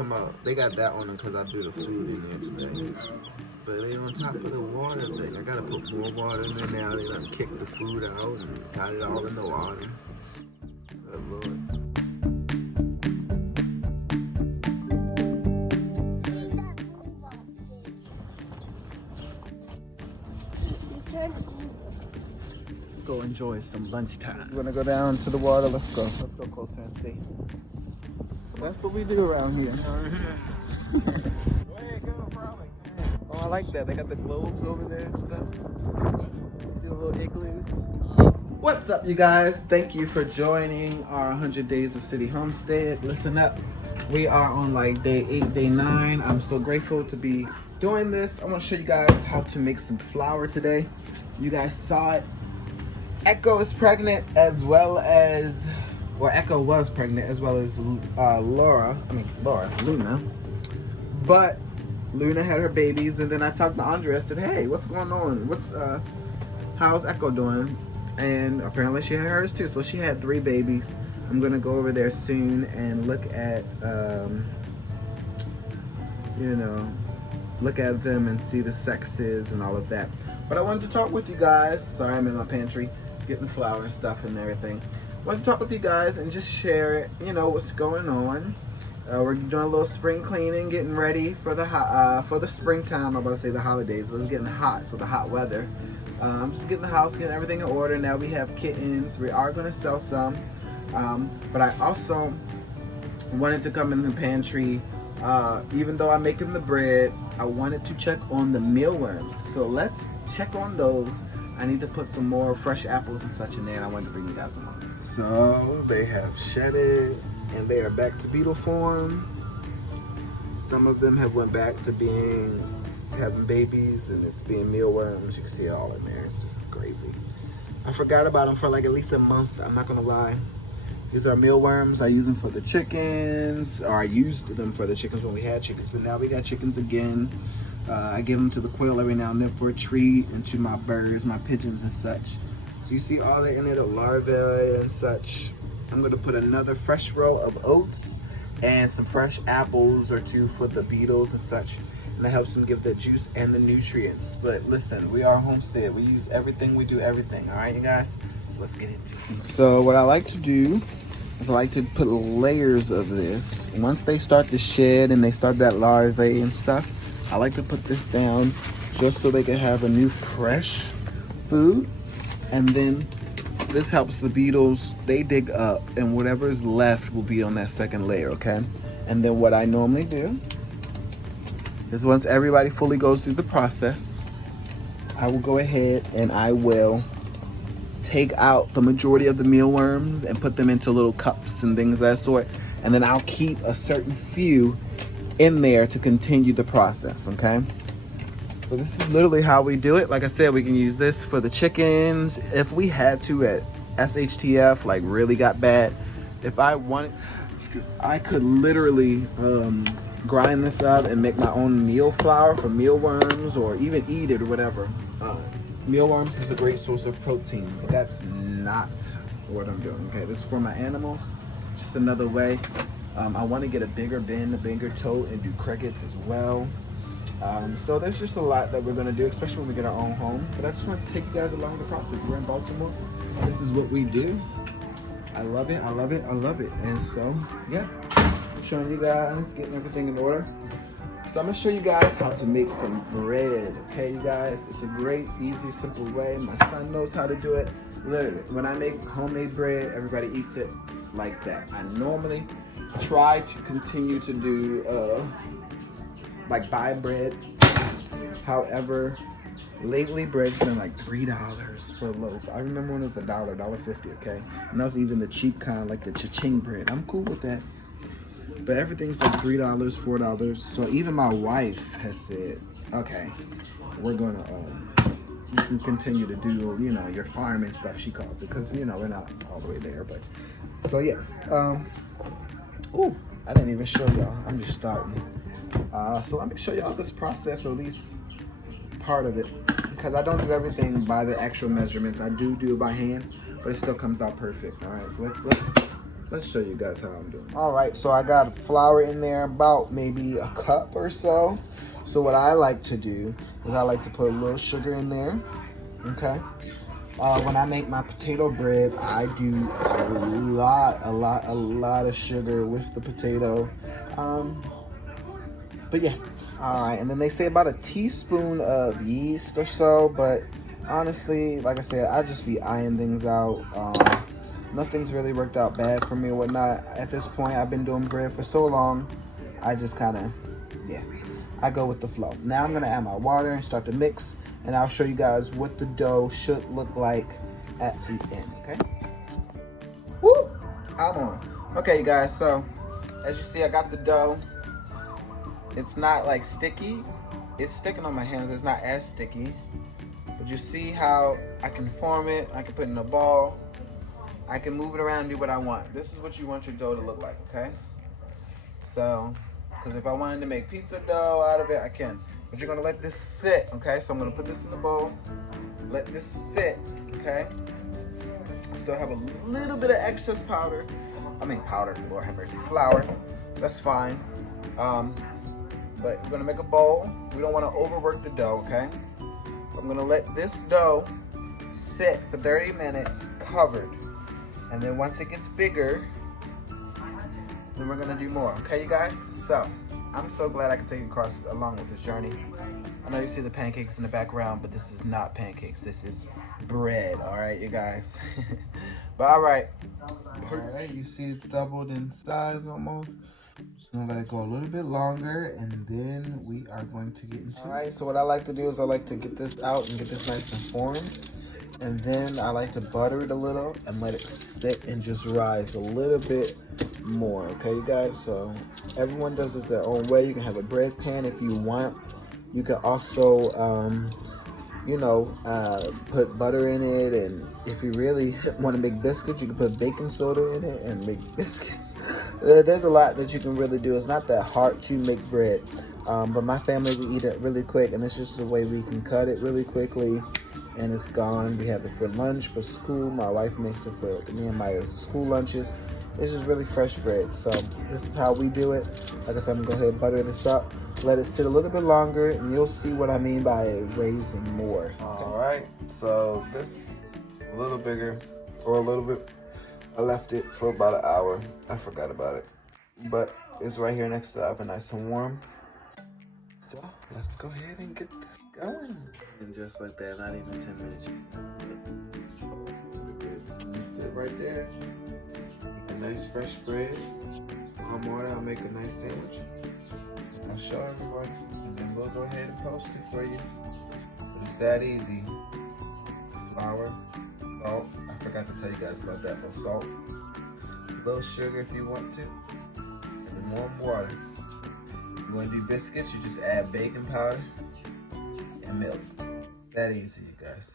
talking about, they got that on them because I do the food in there today. But they on top of the water thing. I gotta put more water in there now. They done kicked the food out and got it all in the water. Good Lord. Let's go enjoy some lunchtime. You wanna go down to the water? Let's go. Let's go closer and see. That's what we do around here. Oh, I like that. They got the globes over there and stuff. See the little igloos? What's up, you guys? Thank you for joining our 100 Days of City Homestead. Listen up. We are on like day 8, day 9. I'm so grateful to be doing this. I want to show you guys how to make some flour today. You guys saw it. Echo is pregnant as well as, well, Echo was pregnant as well as Luna. But Luna had her babies, and then I talked to Andrea. I said, hey, what's going on? How's Echo doing? And apparently she had hers too. So she had 3 babies. I'm gonna go over there soon and look at, look at them and see the sexes and all of that. But I wanted to talk with you guys. Sorry, I'm in my pantry getting flour and stuff and everything. I wanted to talk with you guys and just share, what's going on. We're doing a little spring cleaning, getting ready for the springtime. I'm about to say the holidays, but it's getting hot, so the hot weather. I'm just getting the house, getting everything in order. Now we have kittens. We are going to sell some, but I also wanted to come in the pantry. Even though I'm making the bread, I wanted to check on the mealworms. So let's check on those. I need to put some more fresh apples and such in there, and I wanted to bring you guys some more. So they have shedded, and they are back to beetle form. Some of them have went back to having babies, and it's being mealworms. You can see it all in there. It's just crazy. I forgot about them for like at least a month. I'm not gonna lie. These are mealworms. I use them for the chickens, or I used them for the chickens when we had chickens, but now we got chickens again. I give them to the quail every now and then for a treat, and to my birds, my pigeons and such. So you see all that in there, the larvae and such. I'm gonna put another fresh row of oats and some fresh apples or 2 for the beetles and such. And that helps them give the juice and the nutrients. But listen, we are homestead. We use everything, we do everything. All right, you guys? So let's get into it. So what I like to do is I like to put layers of this. Once they start to shed and they start that larvae and stuff, I like to put this down just so they can have a new fresh food. And then this helps the beetles, they dig up, and whatever is left will be on that second layer, okay? And then what I normally do is once everybody fully goes through the process, I will go ahead and I will take out the majority of the mealworms and put them into little cups and things of that sort. And then I'll keep a certain few in there to continue the process, okay? So this is literally how we do it. Like I said, we can use this for the chickens. If we had to at SHTF, like really got bad, if I wanted to, I could literally grind this up and make my own meal flour for mealworms, or even eat it or whatever. Mealworms is a great source of protein, but that's not what I'm doing, okay? This is for my animals, just another way. I want to get a bigger bin, a bigger tote, and do crickets as well. So there's just a lot that we're going to do, especially when we get our own home. But I just want to take you guys along the process. We're in Baltimore. This is what we do. I love it. I love it. I love it. And so, yeah, showing you guys, getting everything in order. So I'm going to show you guys how to make some bread. Okay, you guys? It's a great, easy, simple way. My son knows how to do it. Literally, when I make homemade bread, everybody eats it like that. I normally try to continue to do like buy bread. However, lately bread's been like $3 for a loaf. I remember when it was $1, $1.50, okay? And that was even the cheap kind, like the cha-ching bread. I'm cool with that. But everything's like $3, $4. So even my wife has said, okay, we're gonna you can continue to do, your farming stuff, she calls it, because we're not all the way there. But so yeah. Ooh, I didn't even show y'all. I'm just starting. So let me show y'all this process, or at least part of it, because I don't do everything by the actual measurements. I do it by hand, but it still comes out perfect. All right, so let's show you guys how I'm doing. All right, so I got flour in there, about maybe a cup or so. So what I like to do is I like to put a little sugar in there, okay? When I make my potato bread, I do a lot of sugar with the potato. But yeah, all right. And then they say about a teaspoon of yeast or so, but honestly, like I said, I just be eyeing things out. Nothing's really worked out bad for me or whatnot. At this point, I've been doing bread for so long, I just kind of, yeah, I go with the flow. Now I'm gonna add my water and start to mix, and I'll show you guys what the dough should look like at the end, okay? Woo! I'm on. Okay, you guys, so as you see, I got the dough. It's not like sticky. It's sticking on my hands. It's not as sticky. But you see how I can form it. I can put it in a ball. I can move it around and do what I want. This is what you want your dough to look like, okay? So, because if I wanted to make pizza dough out of it, I can. But you're gonna let this sit, okay? So I'm gonna put this in the bowl. Let this sit, okay? I still have a little bit of excess powder. I mean powder, Lord have mercy, flour. So that's fine. But we're gonna make a bowl. We don't wanna overwork the dough, okay? I'm gonna let this dough sit for 30 minutes covered. And then once it gets bigger, then we're gonna do more, okay you guys? So, I'm so glad I can take you across along with this journey. I know you see the pancakes in the background, but this is not pancakes. This is bread, all right, you guys? But all right, you see it's doubled in size almost. Just gonna let it go a little bit longer, and then we are going to get into it. All right, so what I like to do is I like to get this out and get this nice and formed. And then I like to butter it a little and let it sit and just rise a little bit more, okay, you guys? So everyone does this their own way. You can have a bread pan if you want. You can also, put butter in it. And if you really want to make biscuits, you can put baking soda in it and make biscuits. There's a lot that you can really do. It's not that hard to make bread. But my family, we eat it really quick, and it's just the way we can cut it really quickly. And it's gone. We have it for lunch, for school. My wife makes it for me and my school lunches. It's just really fresh bread. So this is how we do it. Like I said, I'm gonna go ahead and butter this up, let it sit a little bit longer, and you'll see what I mean by raising more. Okay. All right, so this is a little bigger, or a little bit. I left it for about an hour. I forgot about it, but it's right here next to the oven, nice and warm. So let's go ahead and get this going. And just like that, not even 10 minutes. That's it right there. A nice fresh bread. One more, I'll make a nice sandwich. I'll show everybody, and then we'll go ahead and post it for you. But it's that easy. Flour, salt. I forgot to tell you guys about that, but salt. A little sugar if you want to. And then warm water. You want to do biscuits, you just add baking powder and milk. It's that easy, you guys.